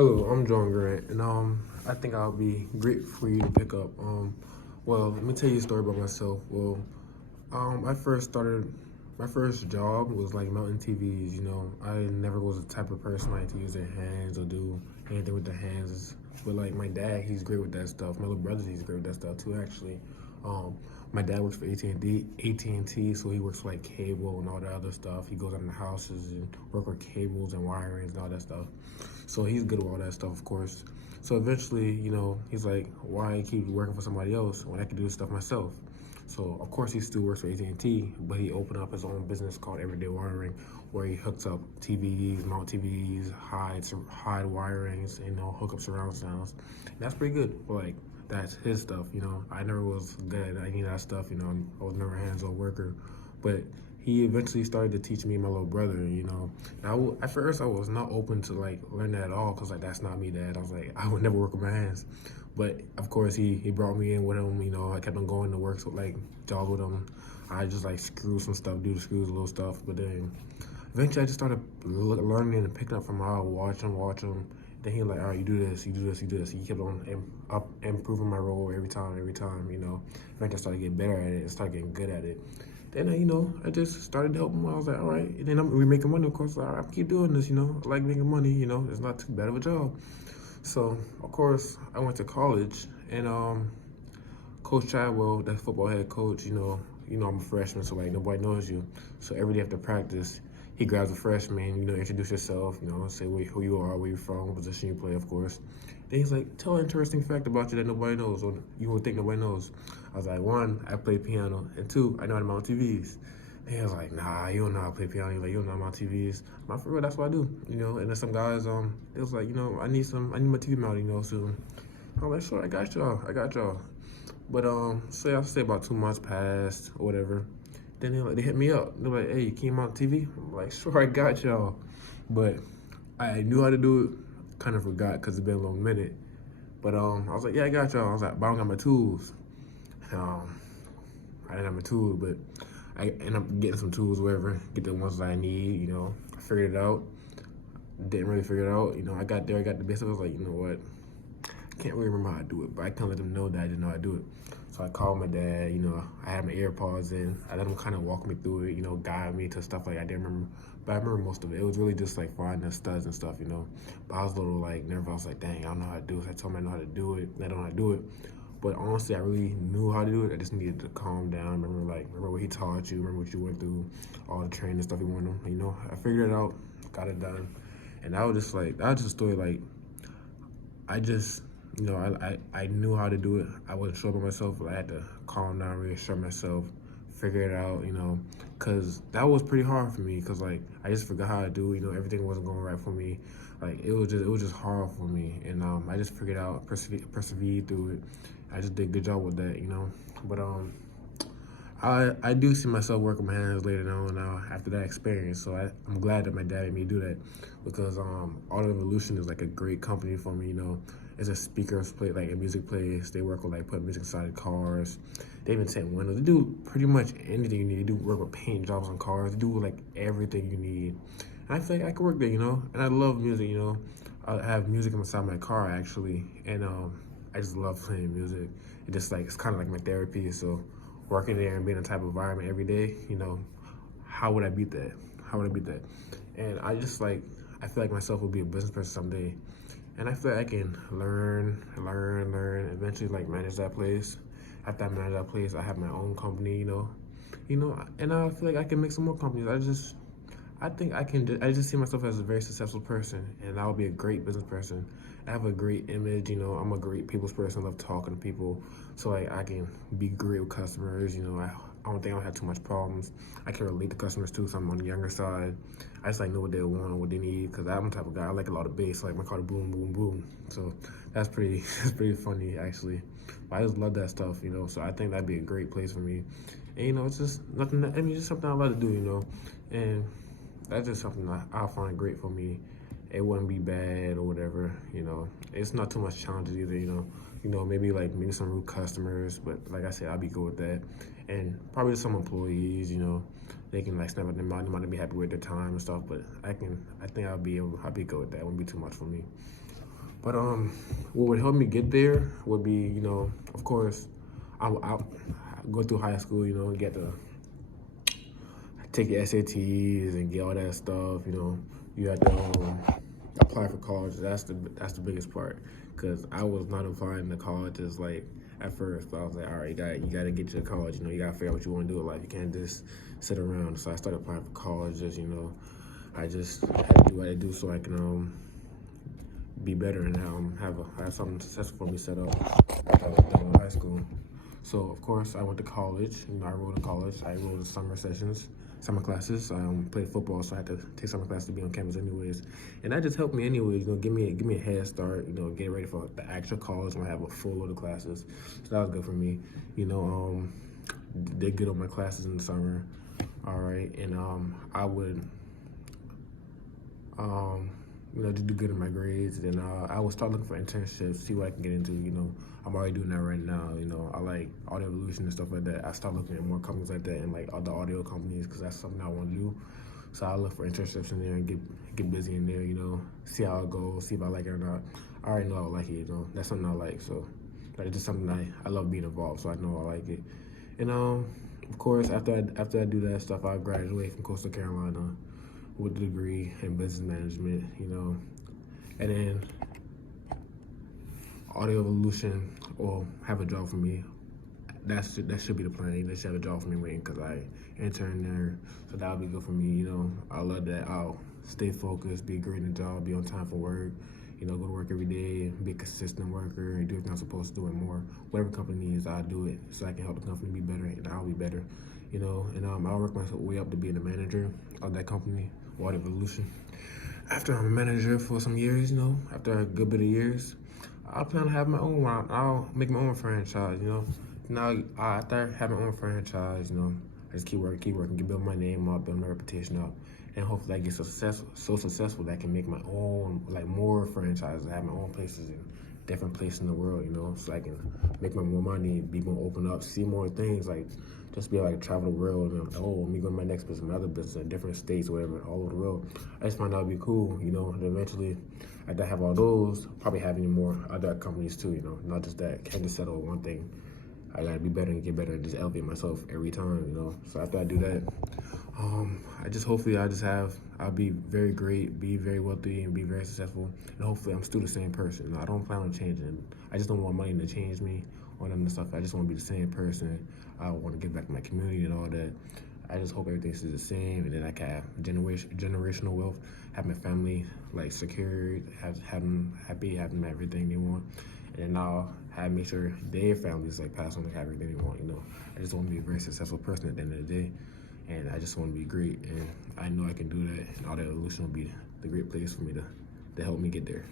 Hello, I'm John Grant, and I think I'll be great for you to pick up. Let me tell you a story about myself. I first started. My first job was like melting TVs. I never was the type of person like to use their hands or do anything with their hands. But like my dad, he's great with that stuff. My little brother, he's great with that stuff too. Actually, um, my dad works for AT&T, so he works for like cable and all that other stuff. He goes out in the houses and work with cables and wirings and all that stuff. So he's good with all that stuff, of course. So eventually, he's like, why keep working for somebody else when I can do this stuff myself? So of course he still works for AT&T, but he opened up his own business called Everyday Wiring, where he hooks up TVs, mount TVs, hide wirings, hook up surround sounds. And that's pretty good. But like that's his stuff. I never was good at any of that stuff. I was never a hands-on worker, but he eventually started to teach me and my little brother. At first I was not open to like learn that at all because like that's not me, Dad. I was like I would never work with my hands. But of course, he brought me in with him. I kept on going to work, so like jog with him. I just like screw some stuff, do the screws, a little stuff. But then eventually, I just started learning and picking up from how I watch him. Then he like, all right, you do this, you do this, you do this. He kept on improving my role every time. Eventually, I started getting better at it and started getting good at it. Then, I just started to help him. I was like, all right. And then we're making money, of course. All right, I keep doing this, I like making money, it's not too bad of a job. So, of course, I went to college, and Coach Chadwell, that football head coach, I'm a freshman, so like nobody knows you. So every day after practice, he grabs a freshman, introduce yourself, say who you are, where you're from, what position you play, of course. Then he's like, tell an interesting fact about you that nobody knows, or you would think nobody knows. I was like, one, I play piano, and two, I know how to mount TVs. And he was like, nah, you don't know how to play piano. He's like, you don't know how to mount TVs. I'm like, for real, that's what I do, And then some guys, it was like, I need my TV mounted, soon. I'm like, sure, I got y'all. But I'll say about 2 months passed or whatever. Then they hit me up. They're like, hey, can you mount TV? I'm like, sure, I got y'all. But I knew how to do it, kind of forgot because it's been a long minute. But I was like, yeah, I got y'all. I was like, but I don't got my tools. I didn't have my tools, but I ended up getting some tools, whatever, get the ones that I need, I figured it out. Didn't really figure it out, I got there, I got the basics. I was like, you know what? I can't really remember how to do it, but I can't let them know that I didn't know how to do it. So I called my dad, I had my AirPods in. I let him kind of walk me through it, guide me to stuff like I didn't remember. But I remember most of it. It was really just like finding the studs and stuff, But I was a little like nervous. I was like, dang, I don't know how to do it. I told him I know how to do it. I don't know how to do it. But honestly, I really knew how to do it. I just needed to calm down. Remember what he taught you. Remember what you went through, all the training stuff he wanted. I figured it out, got it done, and that was just a story. Like, I just, I knew how to do it. I wasn't sure about myself, but I had to calm down, reassure myself, figure it out. Cause that was pretty hard for me. Cause like I just forgot how to do. Everything wasn't going right for me. Like it was just hard for me, and I just figured out, persevered through it. I just did a good job with that, But I do see myself working my hands later on after that experience. So I'm glad that my dad made me do that because Auto Evolution is like a great company for me. It's a speakers place, like a music place. They work with like putting music inside cars. They even tint windows. They do pretty much anything you need. They do work with paint jobs on cars. They do like everything you need. And I feel like I could work there, And I love music, I have music inside my car actually, and I just love playing music. It just like it's kind of like my therapy. So working there and being in a type of environment every day, how would I beat that? How would I beat that? And I feel like myself will be a business person someday. And I feel like I can learn, eventually like manage that place. After I manage that place, I have my own company, and I feel like I can make some more companies. I think I just see myself as a very successful person, and I will be a great business person. I have a great image, I'm a great people's person. I love talking to people, so like I can be great with customers. I don't think I'll have too much problems. I can relate to customers too, so I'm on the younger side. I just like know what they want, what they need, because I'm the type of guy I like a lot of bass. Like my car, boom, boom, boom. So that's pretty that's pretty funny actually. But I just love that stuff, So I think that'd be a great place for me. And it's just nothing. Just something I love to do, And that's just something I find great for me. It wouldn't be bad or whatever, It's not too much challenges either, maybe some rude customers, but like I said, I'll be good with that. And probably some employees, they can like snap at them out, they might be happy with their time and stuff, but I think I'll be good with that. It won't be too much for me. But what would help me get there would be, of course, I'll go through high school, get to take your SATs and get all that stuff. You have to apply for college. That's the biggest part, because I was not applying to colleges like at first. But I was like, all right, you gotta get to college. You gotta figure out what you want to do in life. You can't just sit around. So I started applying for colleges. I just had to do what I do so I can be better and have something successful for me set up after I was done with high school. So of course I went to college. I enrolled in college. I enrolled in summer classes. I played football, so I had to take summer classes to be on campus anyways. And that just helped me anyways. Give me a head start. Get ready for the actual college when I have a full load of classes. So that was good for me. Did good on my classes in the summer. All right, and I would just do good in my grades. And I would start looking for internships, see what I can get into. I'm already doing that right now. I like Audio Evolution and stuff like that. I start looking at more companies like that and like other audio companies, because that's something I want to do. So I look for internships in there and get busy in there. See how it goes, see if I like it or not. I already know I like it. That's something I like. So it's just something I love being involved. So I know I like it. And of course, after I do that stuff, I graduate from Coastal Carolina with a degree in business management. And then Audio Evolution will have a job for me. That should be the plan. They should have a job for me waiting, because I interned there, so that'll be good for me. I love that. I'll stay focused, be great in the job, be on time for work. Go to work every day, be a consistent worker, and do everything I'm supposed to do and more. Whatever company needs, I'll do it so I can help the company be better, and I'll be better. And I'll work my way up to being a manager of that company, Audio Evolution. After I'm a manager for some years, after a good bit of years, I plan to have my own one. I'll make my own franchise. Now after I have my own franchise, I just keep working, build my name up, build my reputation up, and hopefully I get so successful that I can make my own, like, more franchises. I have my own places in different places in the world, so I can make more money, be more open up, see more things, like just be able to travel the world and let me go to my next business, my other business in different states, whatever, all over the world. I just find that would be cool, and eventually after I have all those, probably have any more other companies too, not just that. Can't just settle on one thing. I gotta be better and get better and just elevate myself every time, So after I do that, I'll be very great, be very wealthy, and be very successful. And hopefully I'm still the same person. I don't plan on changing. I just don't want money to change me or none of the stuff. I just want to be the same person. I want to give back to my community and all that. I just hope everything stays the same, and then I can have generational wealth, have my family like secured, have them happy, have them everything they want, and then I'll make sure their families like pass on to have everything they want. I just want to be a very successful person at the end of the day, and I just want to be great, and I know I can do that. And Audio Evolution will be the great place for me to help me get there.